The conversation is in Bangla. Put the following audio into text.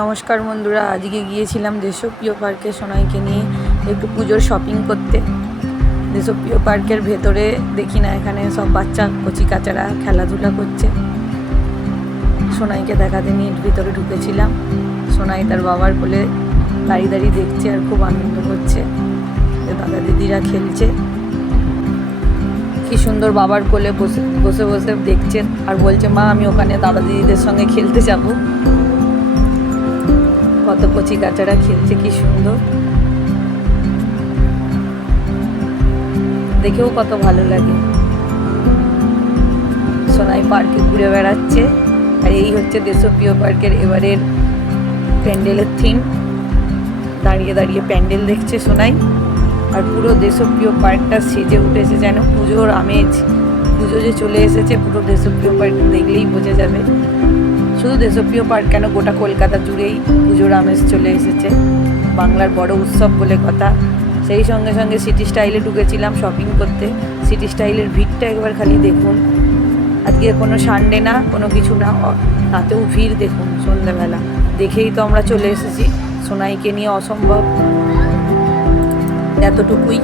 নমস্কার বন্ধুরা, আজকে গিয়েছিলাম দেশপ্রিয় পার্কে সোনাইকে নিয়ে একটু পুজোর শপিং করতে। দেশপ্রিয় পার্কের ভেতরে দেখি না, এখানে সব বাচ্চা কচি কাচারা খেলাধুলা করছে। সোনাইকে দেখাতে নিয়ে ভিতরে ঢুকেছিলাম। সোনাই তার বাবার কোলে দাঁড়িয়ে দাঁড়িয়ে দেখছে আর খুব আনন্দ করছে। দাদা দিদিরা খেলছে, কি সুন্দর বাবার কোলে বসে বসে বসে দেখছে আর বলছে, মা আমি ওখানে দাদা দিদিদের সঙ্গে খেলতে যাবো। কত কচি কাচারা খেলছে, কি সুন্দর, দেখেও কত ভালো লাগে। সোনাই পার্কে ঘুরে বেড়াচ্ছে আর এই হচ্ছে দেশপ্রিয় পার্কের এবারের প্যান্ডেলের থিম। দাঁড়িয়ে দাঁড়িয়ে প্যান্ডেল দেখছে সোনাই, আর পুরো দেশপ্রিয় পার্কটা সেজে উঠেছে যেন পুজোর আমেজ। পুজো যে চলে এসেছে, পুরো দেশপ্রিয় পার্ক দেখলেই বোঝা যাবে। শুধু দেশপ্রিয় পার্ক কেন, গোটা কলকাতা জুড়েই পুজোর আমেজ চলে এসেছে। বাংলার বড় উৎসব বলে কথা। সেই সঙ্গে সঙ্গে সিটি স্টাইলে ঢুকেছিলাম শপিং করতে। সিটি স্টাইলের ভিড়টা একবার খালি দেখুন। আজকে কোনো সানডে না, কোনো কিছু না, তাতেও ভিড় দেখুন সন্ধ্যাবেলা। দেখেই তো আমরা চলে এসেছি। সোনাইকে নিয়ে অসম্ভব, এতটুকুই।